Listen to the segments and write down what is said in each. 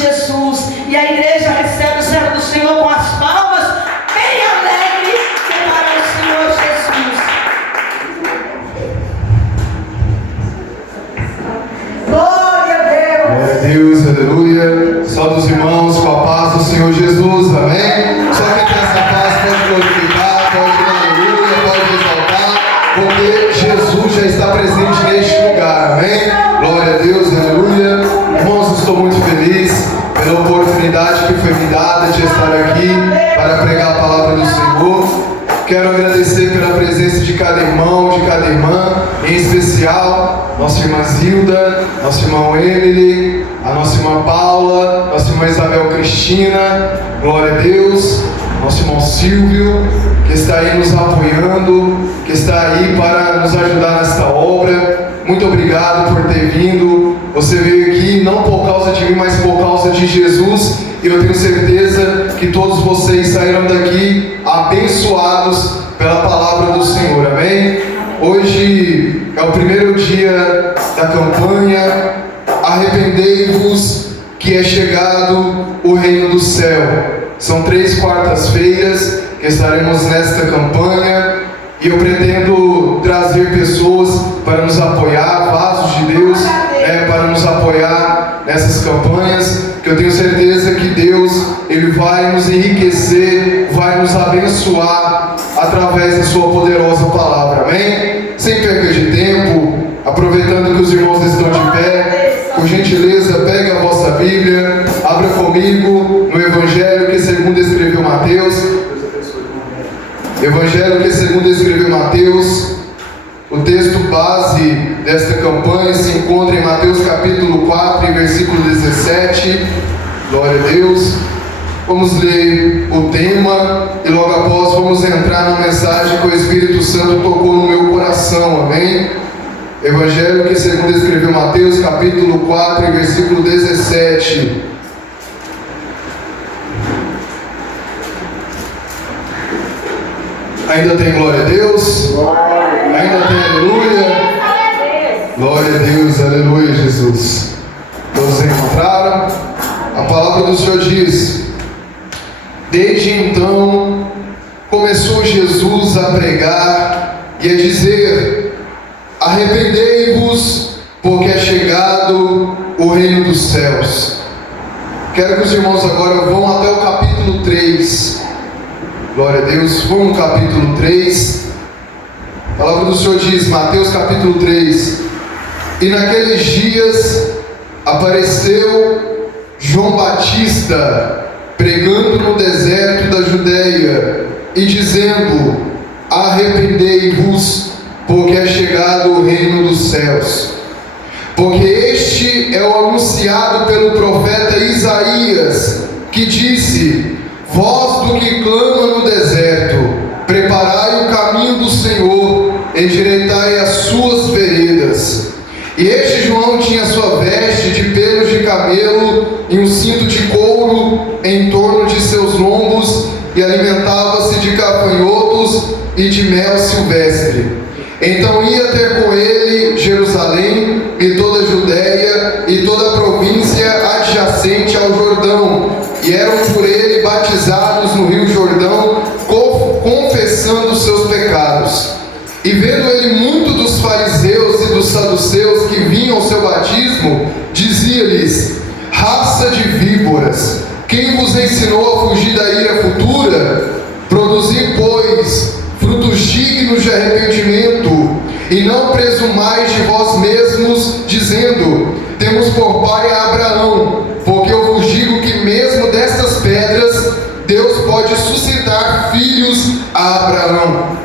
Jesus. E a igreja recebe o servo do Senhor com as palmas, bem alegre para o Senhor Jesus. Glória a Deus. Glória a Deus, aleluia. Salve os irmãos com a paz do Senhor Jesus, amém? Só quem tem essa paz pode glorificar, pode dar aleluia, pode exaltar, porque Jesus já está presente neste lugar, amém? Glória a Deus, aleluia. Irmãos, estou muito feliz pela oportunidade que foi me dada de estar aqui para pregar a palavra do Senhor. Quero agradecer pela presença de cada irmão, de cada irmã, em especial nossa irmã Zilda, nosso irmão Emily, a nossa irmã Paula, nossa irmã Isabel Cristina, glória a Deus, nosso irmão Silvio, que está aí nos apoiando, que está aí para nos ajudar nesta obra. Muito obrigado por ter vindo. Você veio aqui não por causa de mim, mas por causa de Jesus. E eu tenho certeza que todos vocês saíram daqui abençoados pela palavra do Senhor, amém? Hoje é o primeiro dia da campanha Arrependei-vos, que é chegado o reino do céu. São 3 quartas-feiras que estaremos nesta campanha. E eu pretendo trazer pessoas para nos apoiar, vasos de Deus, para nos apoiar nessas campanhas, que eu tenho certeza que Deus, Ele vai nos enriquecer, vai nos abençoar através da sua poderosa palavra, amém? Sem perca de tempo, aproveitando que os irmãos estão de pé, por gentileza, pegue a vossa Bíblia, abra comigo no Evangelho que segundo escreveu Mateus. Evangelho que segundo escreveu Mateus. O texto base desta campanha se encontra em Mateus capítulo 4, versículo 17. Glória a Deus. Vamos ler o tema e logo após vamos entrar na mensagem que o Espírito Santo tocou no meu coração, amém? Evangelho que segundo escreveu Mateus capítulo 4, versículo 17. Ainda tem glória a Deus? Ainda tem aleluia? Glória a Deus, aleluia, Jesus. Todos encontraram? A palavra do Senhor diz: desde então começou Jesus a pregar e a dizer: arrependei-vos, porque é chegado o reino dos céus. Quero que os irmãos agora vão até o capítulo 3. Glória a Deus. Vamos no capítulo 3. A palavra do Senhor diz, Mateus capítulo 3: e naqueles dias apareceu João Batista pregando no deserto da Judeia e dizendo: arrependei-vos, porque é chegado o reino dos céus. Porque este é o anunciado pelo profeta Isaías, que disse: voz do que clama no deserto, preparai o caminho do Senhor, endireitai as suas veredas. E este João tinha sua veste de pelos de camelo e um cinto de couro em torno de seus lombos, e alimentava-se de gafanhotos e de mel silvestre. Então ia ter com ele Jerusalém e toda a Judéia e toda a província adjacente ao Jordão, e eram por ele batizados no rio Jordão, confessando seus pecados. E vendo ele muito dos fariseus e dos saduceus que vinham ao seu batismo, dizia-lhes: raça de víboras, quem vos ensinou a fugir da ira futura? Produzi, pois, frutos dignos de arrependimento, e não presumais de vós mesmos, dizendo: temos por pai a Abraão, porque eu vos digo que mesmo destas pedras Deus pode suscitar filhos a Abraão.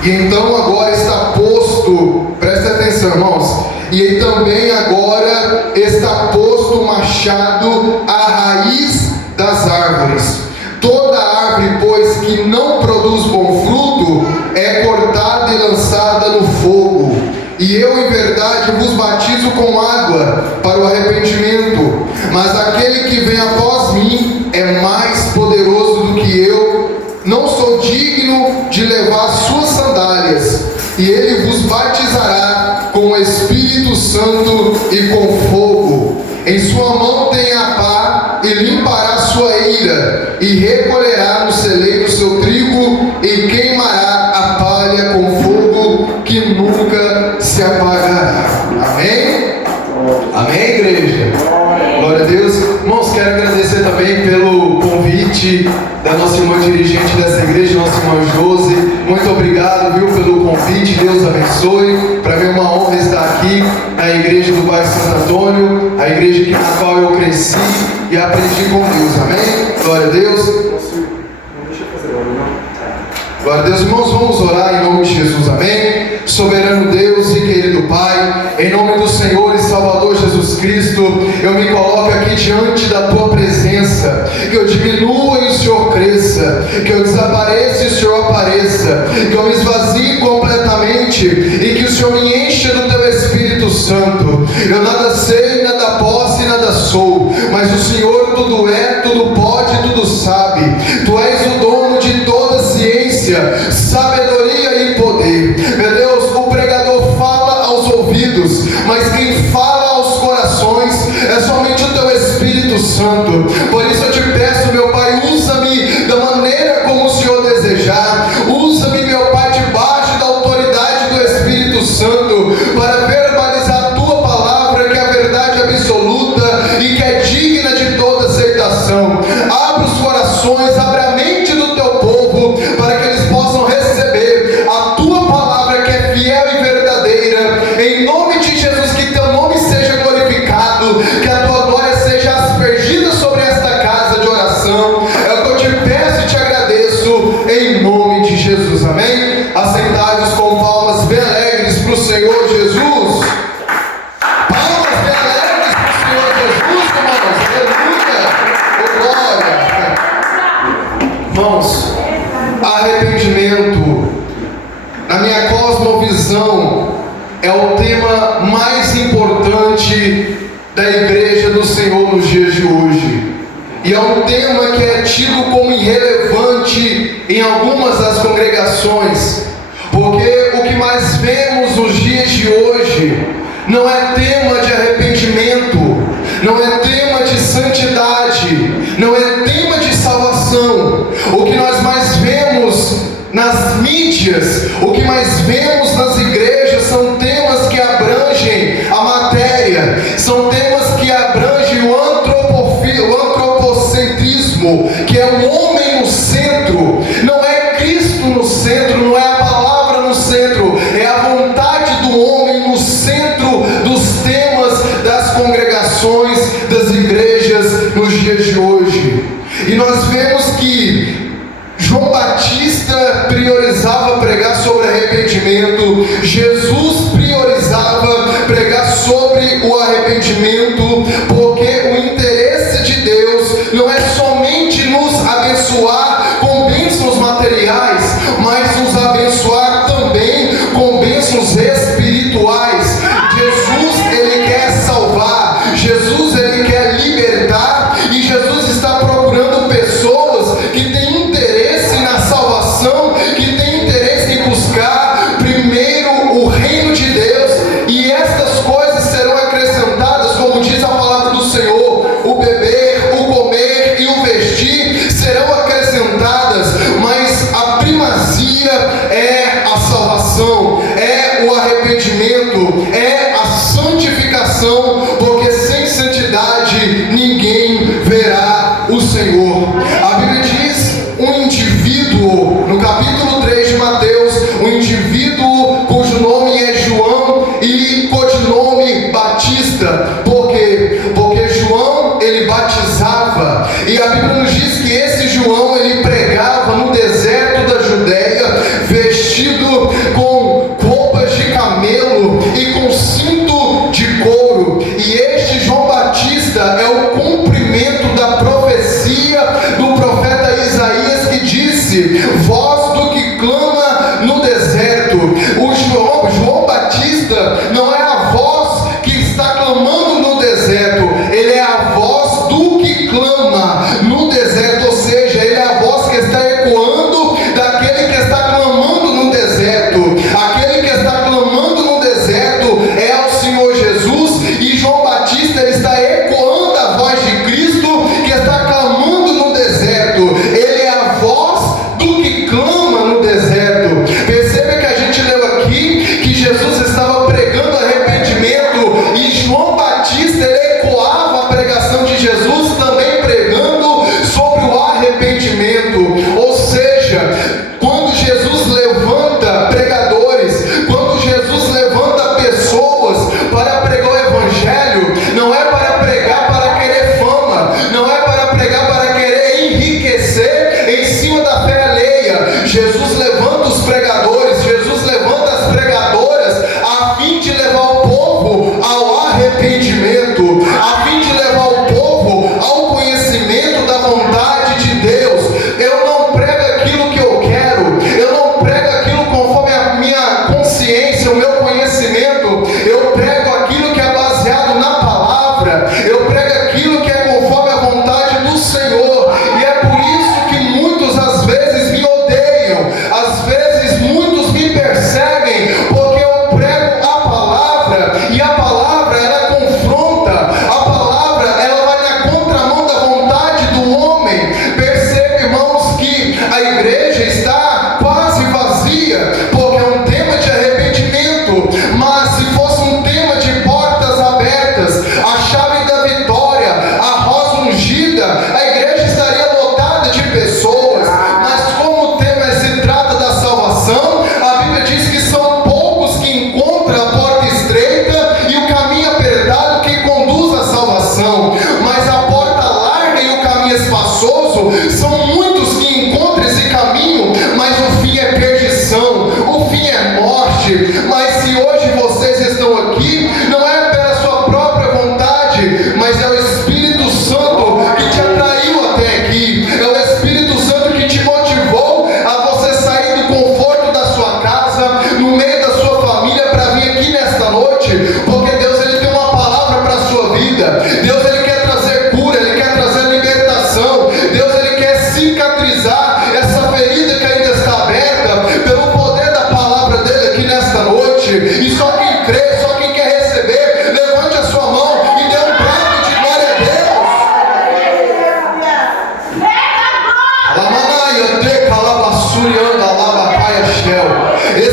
E então agora está posto, presta atenção, irmãos, e também agora está posto o machado à raiz das árvores. Toda árvore, pois, que não produz bom fruto, é cortada e lançada no fogo. E eu, em verdade, vos batizo com água para o arrependimento, mas aquele que vem após mim é mais poderoso do que eu. Não sou digno de levar suas sandálias, e ele vos batizará com o Espírito Santo e com fogo. Em sua mão tem a pá, e recolherá no celeiro o seu trigo e queimará a palha com fogo que nunca se apagará. Amém? Amém, igreja? Glória a Deus. Irmãos, quero agradecer também pelo convite da nossa irmã dirigente dessa igreja, nossa irmã Josi. Muito obrigado, viu, pelo convite. Deus abençoe. Para mim é uma honra estar aqui na igreja do bairro Santo Antônio, a igreja na qual eu cresci e aprendi com Deus. Amém? Glória a Deus. Glória a Deus. Irmãos, vamos orar em nome de Jesus. Amém? Soberano Deus e querido Pai, em nome do Senhor e Salvador Jesus Cristo, eu me coloco aqui diante da Tua presença, que eu diminua e o Senhor cresça, que eu desapareça e o Senhor apareça, que eu me esvazie completamente e que o Senhor me encha do Teu Espírito Santo. Eu nada sei, nada posso e nada sou, mas o Senhor tudo é, tudo pode, tudo sabe. Tu és o dono de toda ciência, sabedoria e poder. Meu Deus, o pregador fala aos ouvidos, mas quem fala aos corações é somente o Teu Espírito Santo. Por isso eu te peço, meu Pai, usa-me da maneira como o Senhor desejar. Usa-me, meu Pai, debaixo da autoridade do Espírito Santo, para verbalizar a Tua palavra, que é a verdade absoluta e que é digna de toda aceitação. Abre os corações, abre a mente do Teu povo, para que eles possam receber a Tua palavra, que é fiel e verdadeira. Em nome de Jesus, que Teu nome seja glorificado, que a Tua glória seja aspergida sobre esta casa de oração. É o que eu te peço e te agradeço, em nome de Jesus. Amém? Assentai-vos com palmas bem alegres para o Senhor Jesus. Palmas bem alegres para o Senhor Jesus, irmãos. Aleluia. Oh, glória. Irmãos, arrependimento, na minha cosmovisão, é o tema mais importante da igreja do Senhor nos dias de hoje. E é um tema que é tido como irrelevante em algumas das congregações, porque o que mais vemos nos dias de hoje não é tema de arrependimento, não é tema de santidade, não é tema de salvação. O que nós mais vemos nas mídias, o que mais vemos nas igrejas são temas que abrangem a matéria, são temas que abrangem o antropocentrismo, que é o homem no centro. Não é Cristo no centro, não é a palavra no centro, é a vontade do homem no centro dos temas das congregações, das igrejas nos dias de hoje. E nós vemos que João Batista priorizava pregar sobre arrependimento, Jesus priorizava pregar sobre o arrependimento, porque o interesse de Deus não é somente nos abençoar com bênçãos materiais, mas nos abençoar também com bênçãos espirituais. Jesus, Ele quer salvar, Jesus, Ele quer libertar, e Jesus está procurando pessoas que têm interesse na salvação, que têm interesse em buscar primeiro o reino de Deus, e estas coisas serão acrescentadas, como diz a palavra do Senhor. O beber, o comer e o vestir serão acrescentadas, mas a primazia é a salvação, é o arrependimento, é a santificação, porque sem santidade ninguém verá o Senhor. A Bíblia diz, um indivíduo, no capítulo 3 de Mateus, um indivíduo cujo nome é João e codinome Batista. Por quê? Porque João, ele batizava, e a Bíblia nos diz que esse João, ele pregava no deserto da Judéia, vestido com roupas de camelo e com cinto de couro. E este João Batista é o cumprimento da profecia do profeta Isaías, que disse: voz do que clama no deserto. O João Batista não é a voz que está clamando no deserto, ele é a voz do que clama no deserto, ou seja, ele é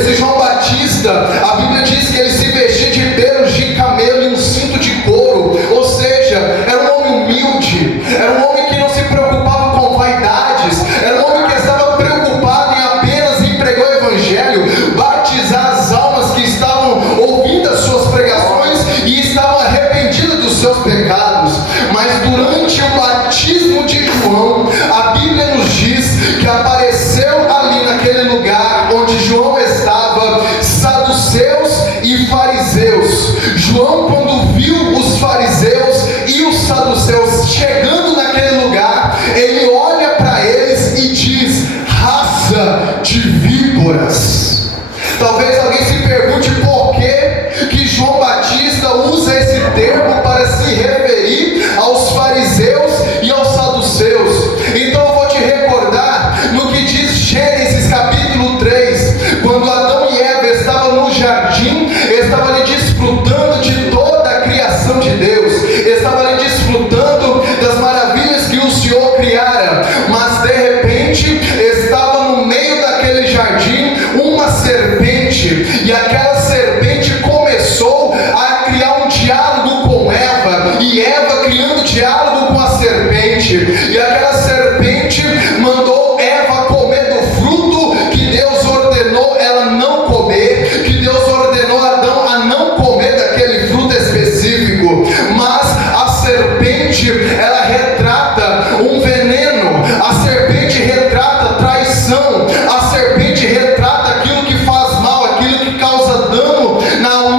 Esse João Batista, a Bíblia diz que ele se vestia de pelos de camelo e um cinto de couro, ou seja, era um homem humilde, era um homem que não se preocupava com vaidades, era um homem que estava preocupado em apenas pregar o Evangelho, batizar as almas que estavam ouvindo as suas pregações e estavam arrependidas dos seus pecados. Mas durante o batismo de João, a Bíblia nos diz que apareceu ali naquele lugar onde João estava, saduceus e fariseus. João, quando viu os fariseus e os saduceus chegando naquele lugar, ele olha para eles e diz: raça de víboras. Talvez alguém se pergunte por que João Batista usa esse termo para se referir aos fariseus e aos saduceus. Então eu vou te recordar no que diz Gênesis capítulo 3, quando Adão e Eva estavam no jardim, estavam ali desfrutando de toda a criação de Deus, estavam ali desfrutando das maravilhas que o Senhor criara, mas de repente estava no meio daquele jardim uma serpente, e aquela serpente começou a criar um diálogo com Eva, e Eva criando diálogo com a serpente, e aquela serpente mandou Eva comer do fruto que Deus ordenou ela não comer, que Deus ordenou Adão a não comer daquele fruto específico. Mas a serpente, ela retrata um veneno, a serpente retrata traição, a serpente retrata aquilo que faz mal, aquilo que causa dano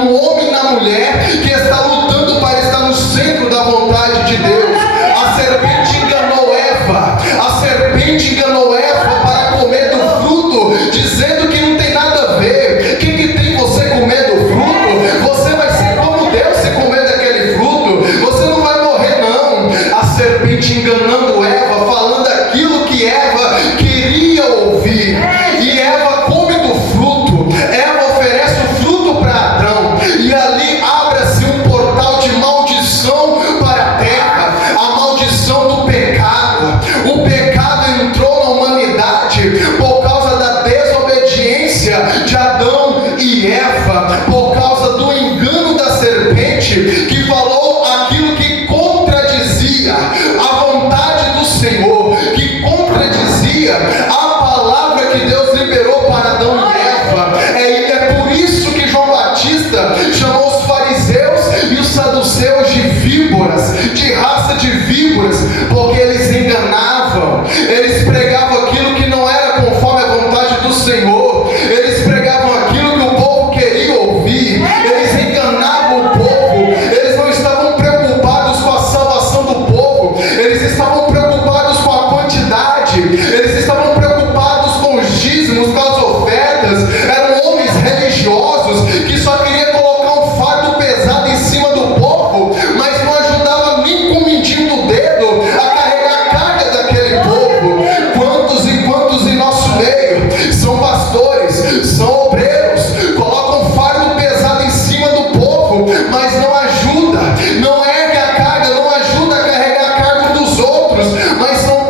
no homem e na mulher que está lutando para estar no centro da vontade de Deus. A serpente enganou Eva, a serpente enganou Eva para comer do fruto, dizendo que não tem nada a ver. O que tem você comer do fruto? Você vai ser como Deus se comer daquele fruto, você não vai morrer não. A serpente enganando Eva, falando aquilo que Eva queria ouvir, e Eva come do fruto. Eva oferece o fruto para Adão, e ali abre-se um portal de maldição para a terra, a maldição do pecado. O pecado entrou na humanidade por causa da desobediência de Adão e Eva, por causa do engano da serpente, que falou aquilo que contradizia a vontade do Senhor, que contradizia a palavra que Deus liberou para Adão e Eva. É por isso que João Batista chamou os fariseus e os saduceus de víboras, de raça de víboras, porque eles enganavam, eles pregavam aquilo que não era conforme a vontade do Senhor, eles pregavam aquilo que o povo queria ouvir, eles enganavam o povo, eles não estavam preocupados com a salvação do povo, eles estavam preocupados com a quantidade, eles estavam preocupados com os dízimos, com as ofertas. Eram homens religiosos que só queriam colocar um fardo pesado em cima do povo, mas não ajudava nem com o mindinho do dedo a carregar a carga daquele povo. Quantos e quantos em nosso meio são pastores, são obreiros, colocam um fardo pesado em cima do povo, mas não ajuda, não ergue a carga, não ajuda a carregar a carga dos outros, mas são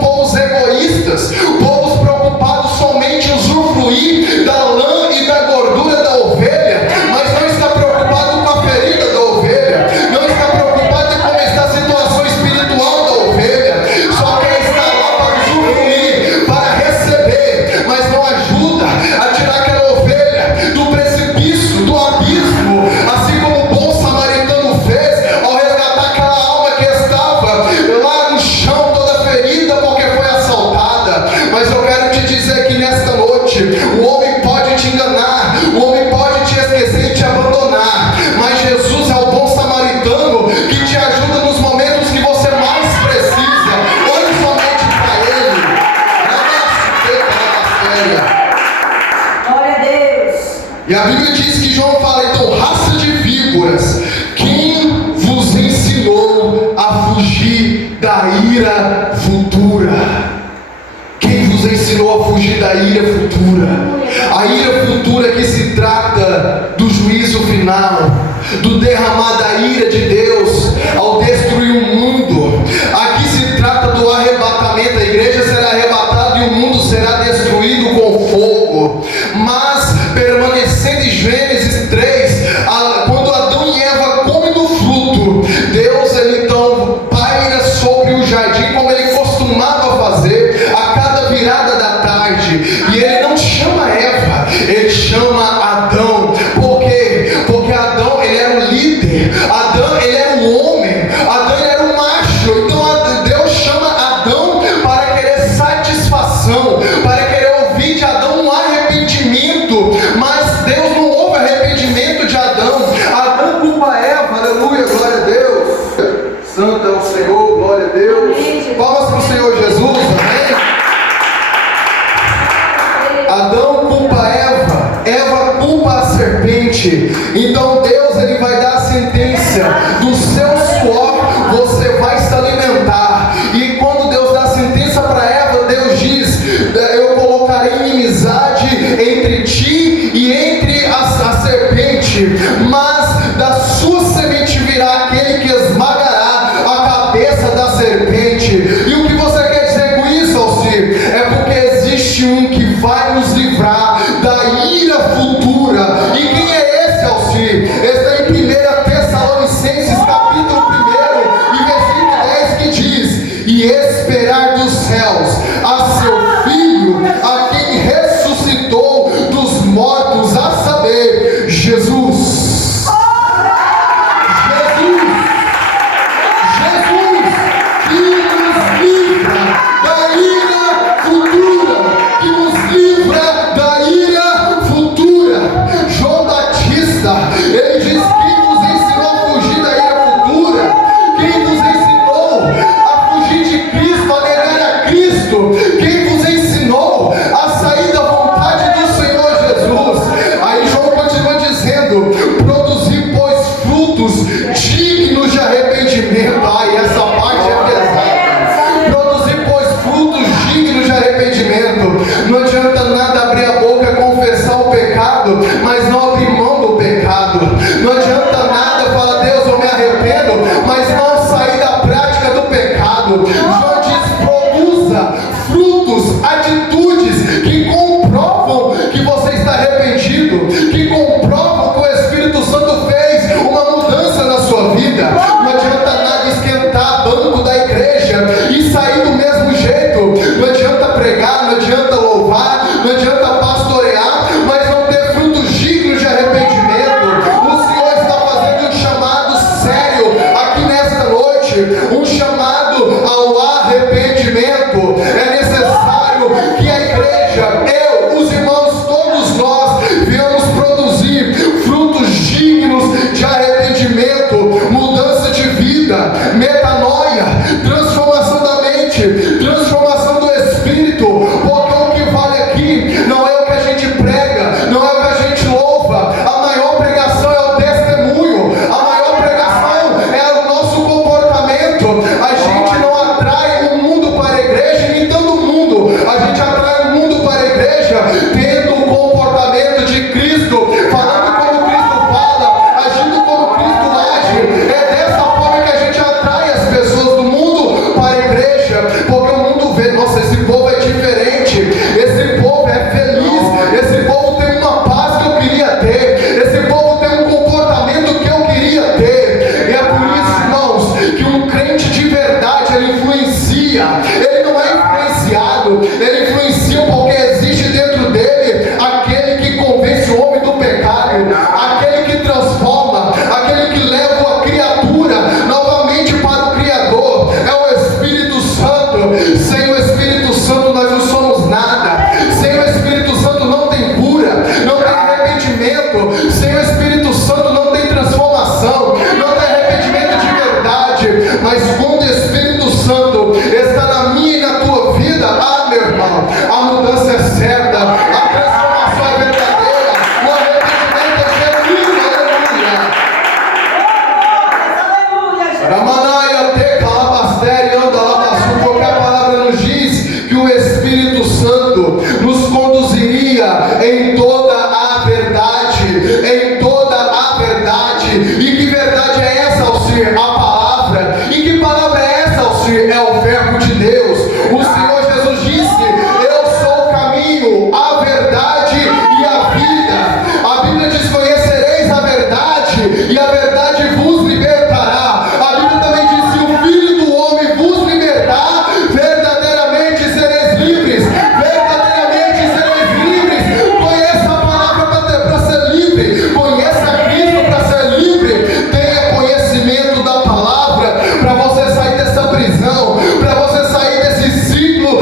povos egoístas, povos preocupados somente em usufruir da lã e da gordura da ovelha, mas não está preocupado com a ferida da ovelha, não está preocupado em como está a situação espiritual da ovelha, só quer estar lá para usufruir, para receber, mas não ajuda a tirar aquela ovelha do precipício, do abismo, assim como o bom samaritano fez ao resgatar aquela alma que estava lá no chão, toda ferida porque foi assaltada. Mas eu quero te dizer que nesta noite o homem pode te enganar, o homem pode te esquecer e te abandonar, mas Jesus é o bom samaritano que te ajuda nos momentos que você mais precisa. Olhe somente para Ele. Glória a Deus. E a Bíblia diz que João fala, então, raça de víboras, quem vos ensinou a fugir da ira futura? Quem vos ensinou a fugir da ira futura? A ira futura que se trata do juízo final, do derramar da ira de Deus ao destruir o mundo. Aqui se trata do arrebatamento. A igreja será arrebatada e o mundo será destruído com fogo. Oh, glória a Deus. Palmas para o Senhor Jesus, amém? Adão culpa Eva, Eva culpa a serpente. Então Deus, ele vai dar a sentença: do seu suor você vai se alimentar. E quando Deus dá a sentença para Eva, Deus diz: eu colocarei inimizade entre ti e entre a serpente, mas da sua semente virá aquele que esmagará a cabeça da serpente. E o que você quer dizer com isso, Alcir? É porque existe um que vai nos livrar da ira futura. E quem é esse, Alcir? Está em 1 Tessalonicenses capítulo 1 e versículo 10, que diz: e esperar dos céus a seu Filho, a quem ressuscitou dos mortos, a saber, Jesus. Ele diz: quem vos ensinou a fugir da ira futura? Quem vos ensinou a fugir de Cristo, a negar a Cristo? Quem vos ensinou a sair da vontade do Senhor Jesus? Aí João continua dizendo: produzir, pois, frutos dignos de arrependimento. Ai, essa parte é pesada. Produzir, pois, frutos dignos de arrependimento. Não adianta nada abrir a boca e confessar o pecado, mas não abrir mão do pecado. Não adianta nada falar: Deus, eu me arrependo, mas não sair da prática do pecado. João diz: produza frutos, atitudes que comprovam que você está arrependido, que comprovam que o Espírito Santo fez uma mudança na sua vida. Não adianta nada esquentar banco da igreja e sair do mesmo jeito. Não adianta pregar, não adianta louvar, não adianta pastorear, mas não ter frutos dignos de arrependimento. O Senhor está fazendo um chamado sério aqui nesta noite, um chamado ao arrependimento. É necessário que a igreja, eu, os irmãos, todos nós, venhamos produzir frutos dignos de arrependimento, mudança de vida, metanoia, transformação da mente, transformação do espírito. Porque o que vale aqui não é o que a gente prega, não é o que a gente louva. A maior pregação é o testemunho, a maior pregação é o nosso comportamento. A gente não atrai o mundo para a igreja, imitando o mundo. A gente atrai o mundo para a igreja tendo o comportamento de Cristo, falando como Cristo fala, agindo como Cristo age. É dessa forma que a gente atrai as pessoas do mundo para a igreja, porque o mundo vê: nossa, esse povo é diferente, esse povo é feliz, esse povo tem uma paz que eu queria ter, esse povo tem um comportamento que eu queria ter. E é por isso, irmãos, que um crente de verdade, ele influencia. Ele não é influenciado, ele influencia porque existe dentro dele aquele que convence o homem do pecado, aquele que transforma, aquele que leva a criatura novamente para o Criador. É o Espírito Santo. Sem o Espírito Santo nós não somos nada. Sem o Espírito Santo não tem cura, não tem arrependimento. Sem o Espírito Santo não tem transformação, não tem arrependimento de verdade. Mas quando o Espírito Santo está na minha e na tua vida, meu irmão, a mudança é certa, a transformação é verdadeira, o arrependimento é genuíno. Aleluia. Ramanaia, Teca, Labastéria, Anda, Labassu, porque a palavra nos diz que o Espírito Santo nos conduziria em toda a verdade, em toda a verdade. E que verdade é essa, Alcir? A palavra. E que palavra é essa, Alcir? É o verbo de Deus. O Senhor Jesus disse: eu sou o caminho, a verdade e a vida. A Bíblia diz: conhecereis a verdade e a verdade vos libertará. A Bíblia também diz: se o Filho do Homem vos libertar, verdadeiramente sereis livres. Verdadeiramente sereis livres. Conheça a palavra para ser livre. Conheça Cristo para ser livre. Tenha conhecimento da palavra para você sair dessa prisão, para você sair desse ciclo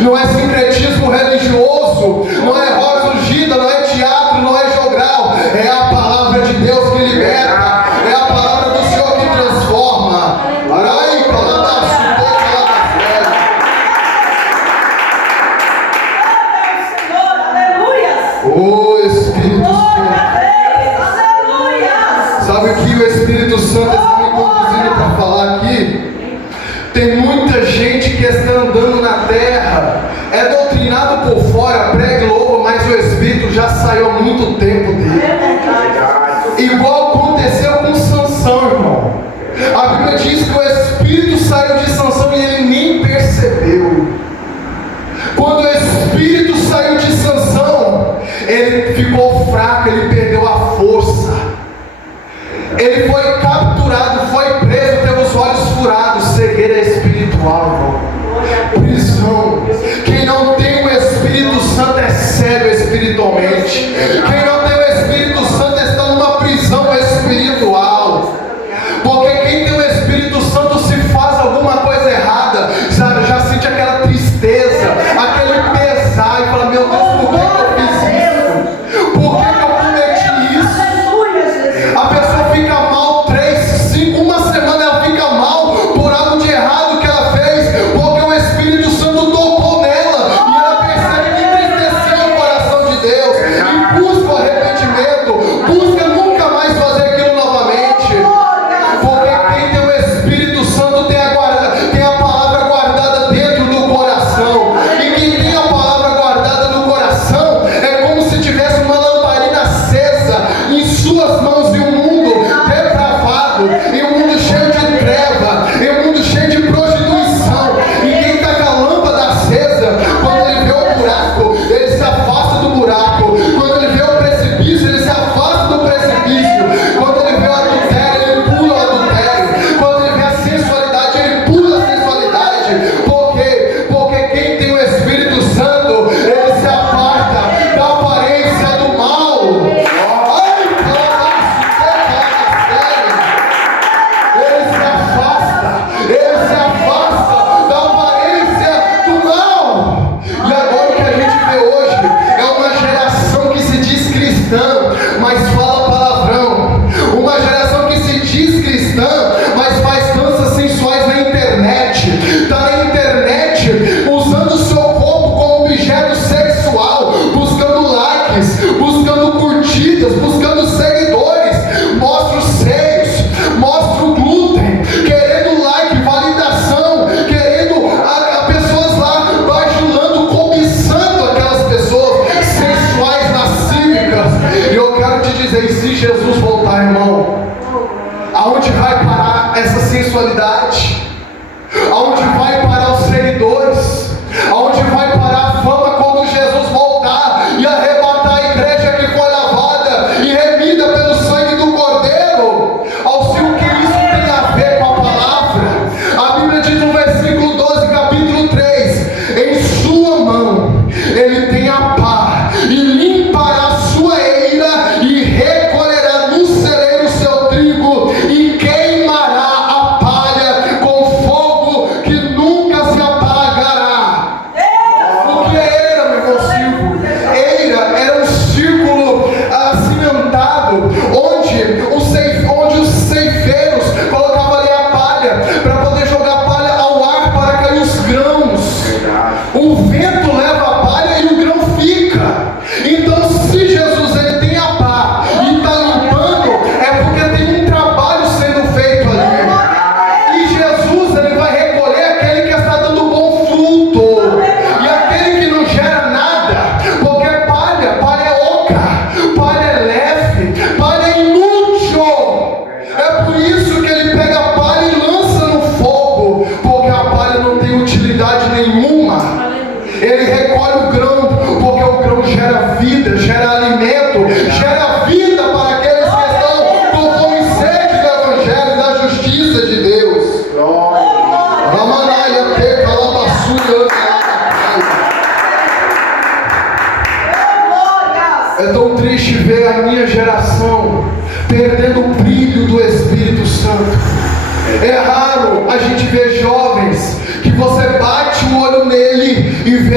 não é sincretismo religioso, não é rosa ungida, não é teatro, não é jogral. É a palavra de Deus que liberta, é a palavra do Senhor que transforma. Arai, palavra Oh, Espírito Santo. Sabe o que o Espírito Santo está me conduzindo para falar aqui? Tem muita gente que está andando na terra, é doutrinado por fora, prega e louva, mas o Espírito já saiu há muito tempo dele. Igual aconteceu com Sansão, irmão. A Bíblia diz que o Espírito saiu de Sansão e ele nem percebeu. Quando o Espírito saiu de Sansão, ele ficou fraco, ele perdeu a força. Ele foi capturado, foi preso, teve os olhos furados, cegueira espiritual, irmão. Prisão. Quem não tem o Espírito Santo é cego espiritualmente. Quem não tem o Espírito Santo está numa prisão espiritual. Porque quem tem o Espírito Santo, se faz alguma coisa errada, sabe, já sente aquela tristeza, aquele pesar e fala: meu Deus, por que eu fiz isso? Por que eu cometi isso? A pessoa fica mal 3, 5, uma semana ela fica mal por algo de errado que ela fez, porque o Espírito Santo tocou nela e ela percebe que entristeceu o coração de Deus e busca o arrependimento, busca nunca mais fazer aquilo novamente. Porque quem tem o Espírito Santo tem a palavra guardada dentro do coração. E quem tem a palavra guardada no coração é como se tivesse uma lamparina acesa em suas mãos, e um mundo depravado, e um mundo cheio de treva, e um mundo cheio de prostituição. E quem está com a lâmpada acesa, quando ele vê o buraco, ele se afasta do buraco. Quando ele vê o precipício, ele se afasta do precipício. Quando ele vê o adultério, ele pula o adultério. Quando ele vê a sensualidade, ele pula a sensualidade. Por quê? Porque quem tem o Espírito Santo, ele se aparta da aparência do mal. Ai, ele se afasta da aparência do mal. E agora o que a gente vê hoje é uma geração que se diz cristã, mas fala palavrão. Uma geração que se diz cristã, mas faz danças sensuais na internet. Está na internet usando o seu corpo como objeto sexual, buscando likes, buscando curtidas, buscando seguidores. Mostra os seios, mostra o glúten, querendo like, validação, querendo a pessoas lá bajulando, cobiçando aquelas pessoas sensuais, lascívicas. E eu quero te dizer, se Jesus voltar, irmão, aonde vai parar essa sensualidade? Aonde vai parar os seguidores? Aonde vai parar a fama quando Jesus voltar e arrebatar a igreja que foi lavada e remida pelo sangue do Cordeiro? Ao se o que isso tem a ver com a palavra? A Bíblia diz no versículo 12, capítulo 3: em sua mão ele tem a pá, e limpará a sua eira, e recolherá no celeiro o seu trigo, e queimará a palha com fogo que nunca se apagará. O que é eira, meu irmão Silvio? Eira era um círculo cimentado, onde os ceifeiros colocavam ali a palha, para poder jogar a palha ao ar para cair os grãos. O vento leva a palha e o grão fica. Então, se Jesus ele tem a pá e está limpando, é porque tem um trabalho sendo feito ali. E Jesus ele vai recolher aquele que está dando bom fruto, e aquele que não gera nada, porque palha é oca, palha é leve, palha é inútil. É por isso que ele pega a palha e lança no fogo, porque a palha não tem utilidade nenhuma. Ele recolhe o grão, porque o grão gera vida, gera alimento, gera vida para aqueles que estão com fome e sede do Evangelho e da justiça de Deus. É tão triste ver a minha geração perdendo o brilho do Espírito Santo. É raro a gente ver jovens que você bate o olho nele e vê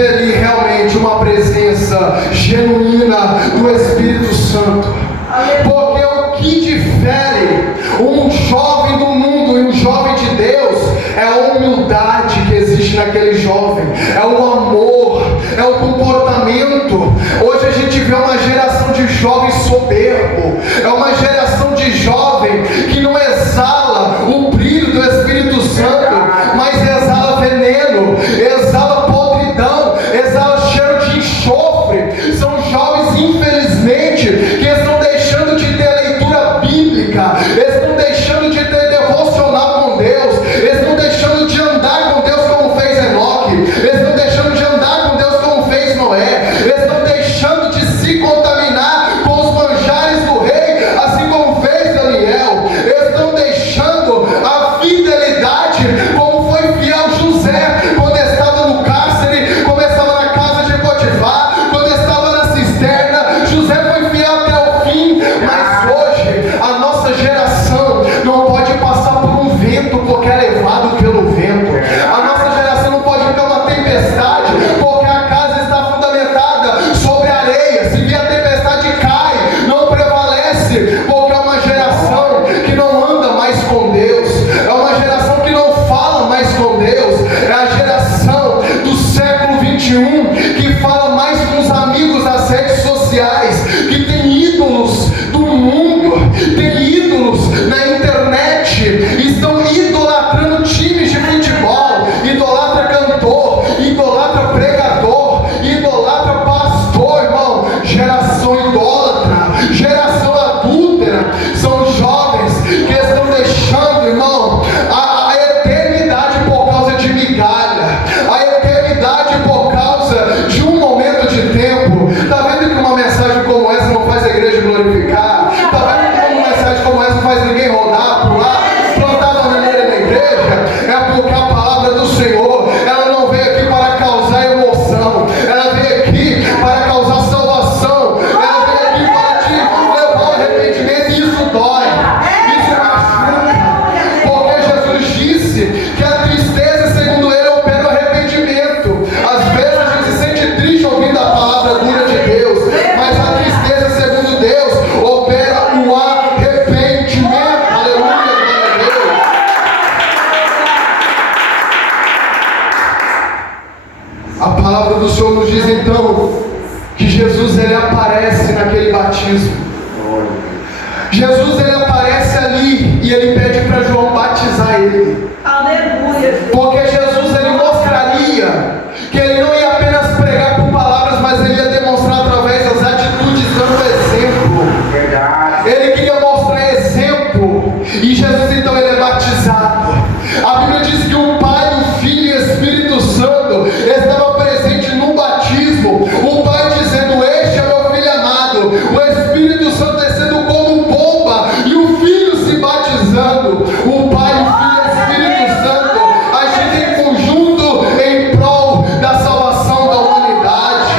humildade que existe naquele jovem, é o amor, é o comportamento. Hoje a gente vê uma geração de jovens soberbo, é uma geração de jovem que não exala o brilho do Espírito Santo, mas exala veneno, exala podridão, exala cheiro de enxofre. São jovens, infelizmente, que estão deixando de ter leitura bíblica, estão deixando de ter devocional com Deus, estão deixando de andar com Deus como fez Enoque, estão deixando de andar com Deus como fez Noé, estão deixando de se contaminar com os manjares do rei, assim como fez Daniel, estão deixando a fidelidade como foi fiel José, quando estava no cárcere, quando estava na casa de Potifar, quando estava na cisterna. José foi fiel até o fim. Mas hoje a nossa geração não pode passar por um vento porque é levado pelo vento. A nossa geração não pode ter uma tempestade porque a casa está fundamentada sobre a areia. Se vier a tempestade, cai, não prevalece, porque é uma geração que não anda mais com Deus, é uma geração que não fala mais com Deus, é a geração do século 21 que fala mais com os amigos das redes sociais, que tem ídolos do mundo, tem ídolos na internet, estão idolatrando times de futebol, idolatra cantor, idolatra pregador, idolatra pastor, irmão. Geração idólatra, geração adúltera, são jovens que estão deixando, irmão, a eternidade por causa de migalha, a eternidade por causa de um momento de tempo. Está vendo que uma mensagem como essa não faz a igreja glorificar? Está vendo que uma mensagem como essa não faz ninguém rodar, pular, plantar a maneira na igreja? É porque a palavra do Senhor, ela não veio aqui para causar emoção, ela veio aqui para causar salvação, ela veio aqui para te levar ao arrependimento, e isso dói, isso machuca, porque Jesus disse que a tristeza, segundo ele, opera o arrependimento. Às vezes a gente se sente triste ouvindo a palavra dura de Deus, mas a tristeza, segundo Deus, opera o arrependimento. Aleluia, glória a Deus. A palavra do Senhor nos diz então que Jesus, ele aparece naquele batismo. Jesus, ele aparece ali e ele pede para João batizar ele. Aleluia. Porque Jesus, ele mostraria que ele não ia apenas pregar por palavras, mas ele ia demonstrar através das atitudes, dando exemplo. Verdade. Ele queria mostrar exemplo. E Jesus, então, ele é batizado. A Bíblia diz que o Pai, o Filho e o Espírito Santo estavam presentes no batismo. O Pai dizendo: este é meu Filho amado. O Espírito Santo descendo como pomba e o Filho se batizando. O Pai, o Filho e o Espírito Santo agindo em conjunto em prol da salvação da humanidade.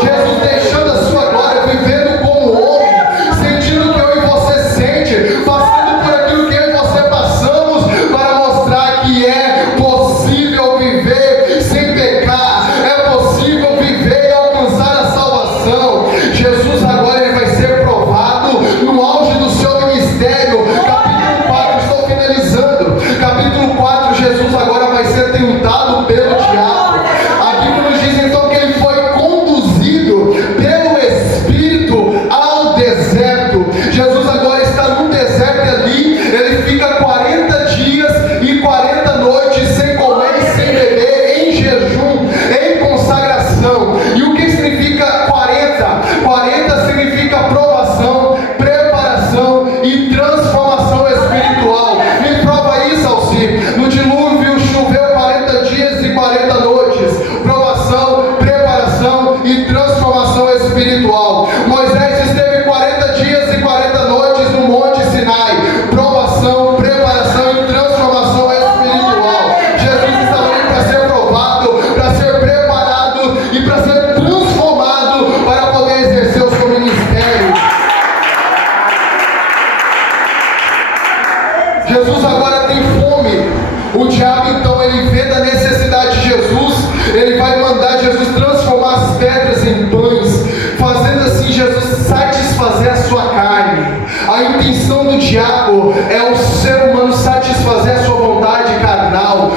Jesus deixando a sua glória, vivendo como homem, sentindo o que eu e você sente, passando por aquilo que eu e você passamos, para mostrar que é possível viver sem pecar, é possível viver e alcançar a salvação. Jesus agora ele vai ser provado no auge do seu ministério. Capítulo 4, estou finalizando. Capítulo 4, Jesus agora vai ser tentado pelo diabo. A Bíblia nos diz então que ele foi conduzido pelo Espírito ao deserto. Jesus agora está no deserto ali, ele fica 40 dias e 40 noites sem comer e sem beber, em jejum, em consagração. E o que significa 40? 40 significa provação, preparação e transformação espiritual. Me prova isso, Alci. No dilúvio choveu 40 dias e 40 noites. Provação, preparação e transformação espiritual. Moisés esteve 40 dias e 40 noites no Monte Sinai. Provação, preparação e transformação espiritual. Jesus estava ali para ser provado, para ser preparado e para ser transformado para poder exercer o seu ministério. Jesus agora tem fome. O diabo então ele vê da necessidade de Jesus, ele vai mandar Jesus transformar as pedras em pães, fazendo assim Jesus satisfazer a sua carne. A intenção do diabo é o ser humano satisfazer a sua vontade carnal,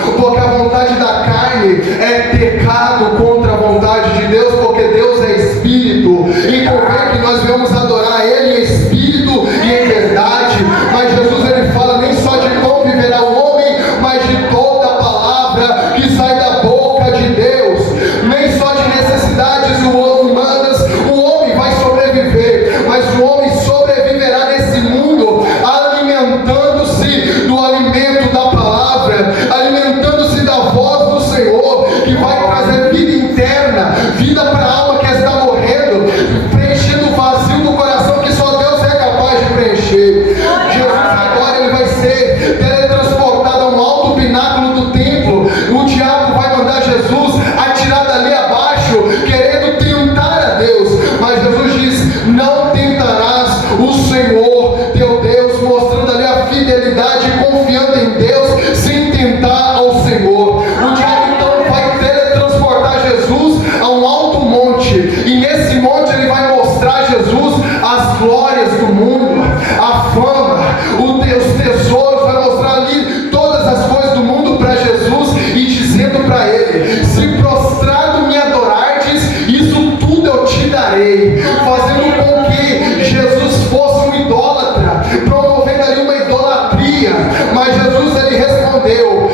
Senhor. O diabo então vai teletransportar Jesus a um alto monte, e nesse monte ele vai mostrar a Jesus as glórias do mundo, a fama, os tesouros, vai mostrar ali todas as coisas do mundo para Jesus e dizendo para ele: se prostrado me adorardes, isso tudo eu te darei, fazendo com que Jesus fosse um idólatra, promovendo ali uma idolatria. Mas Jesus ele respondeu: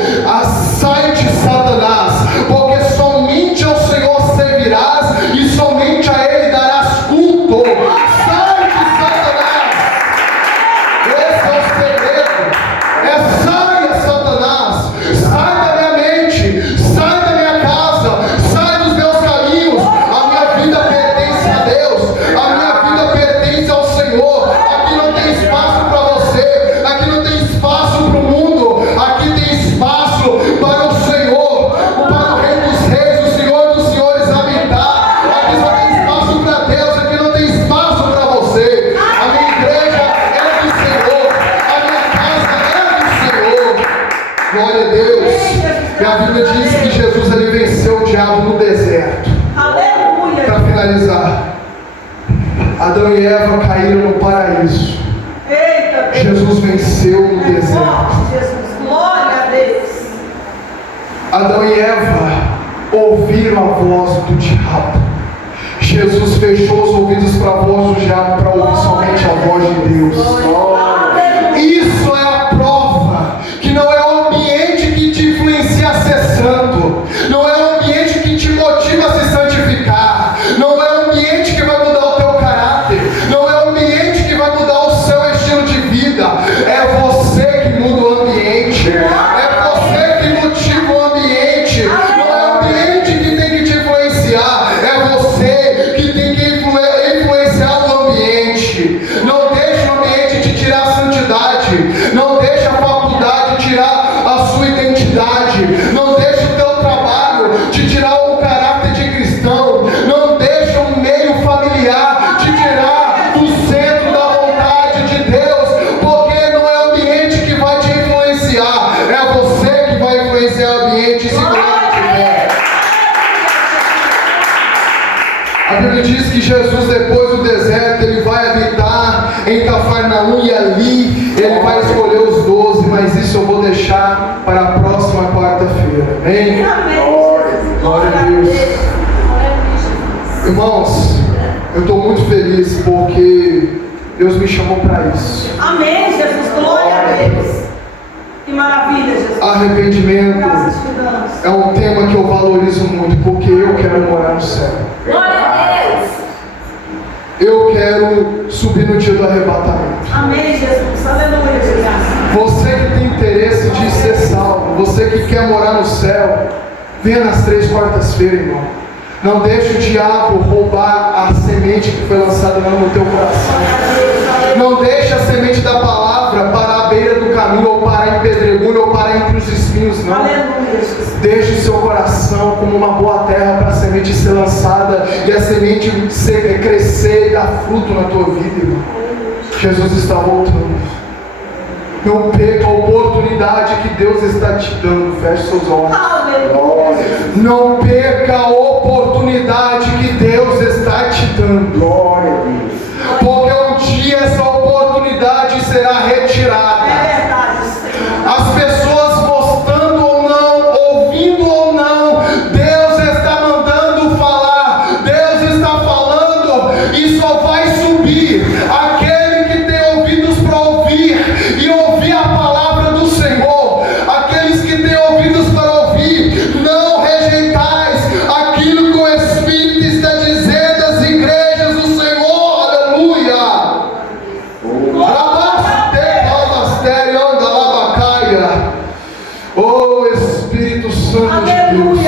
sai-te, Satanás, porque somente ao Senhor servirás e somente a ele darás culto. Sai-te, Satanás. Esse é o segredo. Saia, Satanás, sai da minha mente, sai da minha casa, sai dos meus caminhos. A minha vida pertence a Deus, a minha vida pertence ao Senhor. Aqui não tem espaço para você, aqui não tem espaço para o mundo, aqui tem espaço para o Senhor, para o Rei dos Reis, o Senhor dos Senhores habitar. Aqui só tem espaço para Deus, aqui não tem espaço para você. A minha igreja é do Senhor, a minha casa é do Senhor. Glória a Deus. E a Bíblia diz que Jesus ele venceu o diabo no deserto. Aleluia. Para finalizar, Adão e Eva caíram no paraíso. Eita, Deus. Jesus venceu no É deserto. forte, Jesus. Glória a Deus. Adão e Eva ouviram a voz do diabo. Jesus fechou os ouvidos para a voz do diabo, para ouvir somente a voz de Deus. Aleluia. Isso é a prova que não é o ambiente que te influencia a ser santo, não é o ambiente que te motiva a se santificar, não é o ambiente que vai mudar o teu caráter, não é o ambiente que vai mudar o seu estilo de vida, é você que muda o ambiente, é você que motiva o ambiente, não é o ambiente que tem que te influenciar, é você que tem que influenciar o ambiente. Não deixe o ambiente te tirar a santidade, não deixe a faculdade tirar a sua identidade, não deixe o teu trabalho te tirar o caráter de cristão, não deixe o meio familiar te tirar do centro da vontade de Deus, porque não é o ambiente que vai te influenciar, é você que vai influenciar o ambiente. Se a Bíblia diz que Jesus, depois do deserto, ele vai habitar em Cafarnaum, e ali ele vai escolher os 12, mas isso eu vou deixar para a próxima quarta-feira. Amém? Glória a Deus. Irmãos, eu estou muito feliz porque Deus me chamou para isso. Amém, Jesus. Glória a Deus. Que maravilha, Jesus. Arrependimento Graças te damos. é um tema que eu valorizo muito, porque eu quero morar no céu. Glória a Deus. Eu quero subir no dia do arrebatamento. Amém, Jesus. Aleluia, Jesus. Você que tem interesse de ser salvo, você que quer morar no céu, venha nas 3 quartas-feiras, irmão. Não deixe o diabo roubar a semente que foi lançada no teu coração. Não deixe a semente da palavra parar à beira do caminho, ou parar em pedregulho, ou parar entre os espinhos, não. Aleluia, Jesus. Deixe o seu coração como uma boa terra para a semente ser lançada e a semente crescer e dar fruto na tua vida, irmão. Jesus está voltando. Não perca a oportunidade que Deus está te dando. Feche seus olhos. Aleluia. Não perca a oportunidade que Deus está te dando. Glória a Deus. Porque um dia essa oportunidade será retirada. É verdade, Senhor. As pessoas gostando ou não, ouvindo ou não, Deus está mandando falar, Deus está falando, e só vai subir aquele que tem ouvidos para ouvir e ouvir a palavra do Senhor. Aqueles que têm ouvidos para ouvir, não rejeitais aquilo que o Espírito está dizendo às igrejas do Senhor. Aleluia. Oh Espírito Santo de Deus.